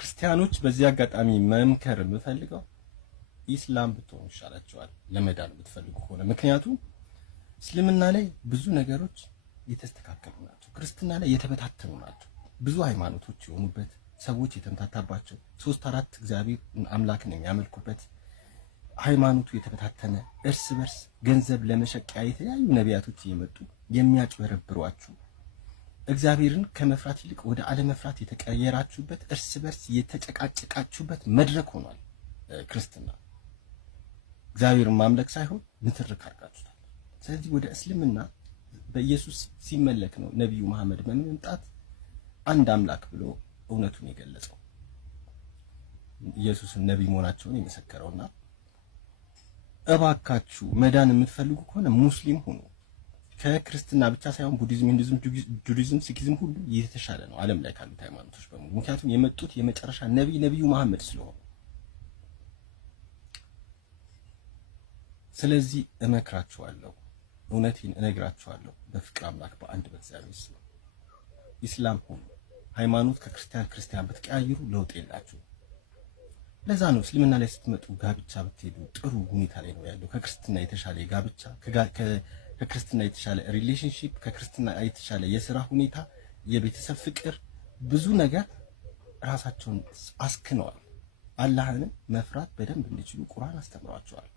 ክርስቲያኖች በዚህ አጋጣሚ መምከር የምፈልገው ኢስላም ብትሆኑ ይሻላችኋል ለመዳን የምትፈልጉ ከሆነ። ምክንያቱም እስልምና ላይ ብዙ ነገሮች የተስተካከሉ ናቸው፣ ክርስትና ላይ የተበታተኑ ናቸው። ብዙ ሃይማኖቶች የሆኑበት ሰዎች የተምታታባቸው 3-4 እግዚአብሔር አምላክን የሚያመልኩበት ሃይማኖቱ የተበታተነ እርስ በርስ ገንዘብ ለመሸቀያ የተለያዩ ነቢያቶች እየመጡ የሚያጭበረብሯችሁ እግዚአብሔርን ከመፍራት ይልቅ ወደ አለመፍራት የተቀየራችሁበት እርስ በርስ የተጨቃጨቃችሁበት መድረክ ሆኗል ክርስትና። እግዚአብሔርን ማምለክ ሳይሆን ንትርክ አድርጋችሁታል። ስለዚህ ወደ እስልምና በኢየሱስ ሲመለክ ነው ነብዩ መሐመድ በመምጣት አንድ አምላክ ብሎ እውነቱን የገለጸው ኢየሱስን ነብይ መሆናቸውን የመሰከረውና እባካችሁ መዳን የምትፈልጉ ከሆነ ሙስሊም ሁኑ። ከክርስትና ብቻ ሳይሆን ቡዲዝም፣ ሂንዱይዝም፣ ጁዳይዝም፣ ሲኪዝም ሁሉ የተሻለ ነው ዓለም ላይ ካሉት ሃይማኖቶች በሙሉ። ምክንያቱም የመጡት የመጨረሻ ነብዩ መሐመድ ስለሆነ። ስለዚህ እመክራችኋለሁ፣ እውነቴን እነግራችኋለሁ በፍቅር አምላክ በአንድ በእግዚአብሔር ስም ኢስላም ሁኑ። ሃይማኖት ክርስቲያን ብትቀያይሩ ለውጥ የላችሁ። ለዛ ነው እስልምና ላይ ስትመጡ ጋብቻ ብትሄዱ ጥሩ ሁኔታ ላይ ነው ያለው። ከክርስትና የተሻለ ጋብቻ፣ ከክርስትና የተሻለ ሪሌሽንሺፕ፣ ከክርስትና የተሻለ የሥራ ሁኔታ፣ የቤተሰብ ፍቅር፣ ብዙ ነገር ራሳቸውን አስክነዋል። አላህን መፍራት በደንብ እንዲችሉ ቁርአን አስተምሯቸዋል።